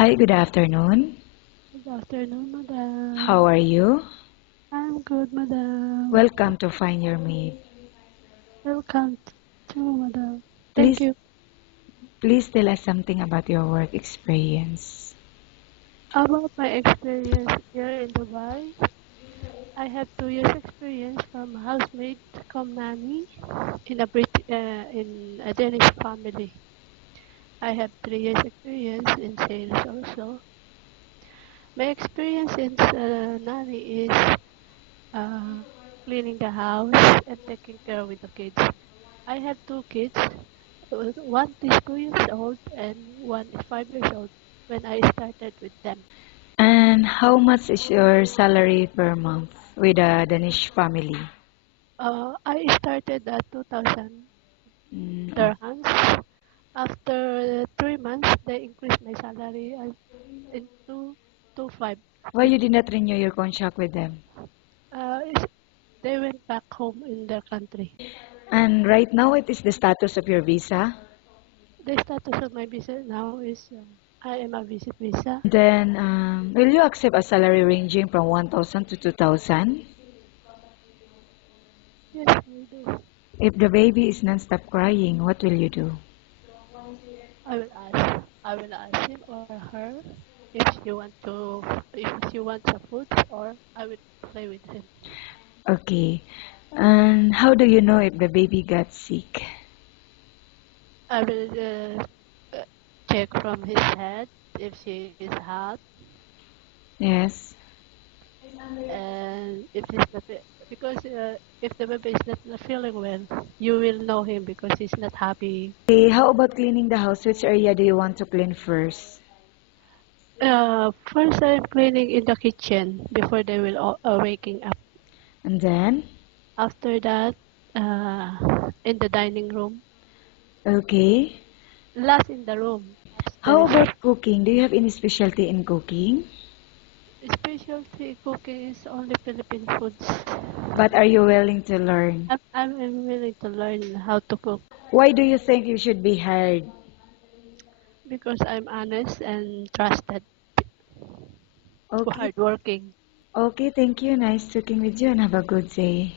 Hi, good afternoon. Good afternoon, madam. How are you? I'm good, madam. Welcome to Find Your Mate. Welcome to madam. Thank Please, you. please tell us something about your work experience. About my experience here in Dubai, I have 2 years experience from housemaid come nanny in a Danish family. I have 3 years experience in sales also. My experience in nanny is uh, cleaning the house and taking care with the kids. I have 2 kids. One is 2 years old and one is 5 years old when I started with them. And how much is your salary per month with a Danish family? I started at 2,000 Oh. dirhams. After 3 months, they increased my salary into 2,500. Why you did not renew your contract with them? They went back home in their country. And right now, it is the status of your visa. The status of my visa now is I am a visit visa. Then, will you accept a salary ranging from 1,000 to 2,000? Yes, I do. If the baby is non-stop crying, what will you do? I will ask. I will ask him or her if she wants a food, or I will play with him. Okay. And how do you know if the baby got sick? I will uh, check from his head if she is hot, Yes. and if he's not because if the baby is not feeling well, you will know him because he's not happy. Okay, how about cleaning the house? Which area do you want to clean first? First, I'm cleaning in the kitchen before they will waking up. And then? After that, in the dining room. Okay. Last in the room How upstairs. about cooking? Do you have any specialty in cooking? Specialty cooking is only Philippine foods. But are you willing to learn? I'm willing to learn how to cook Why do you think you should be hired? because I'm honest and trusted, Okay. hardworking. Okay, thank you. Nice talking with you and have a good day.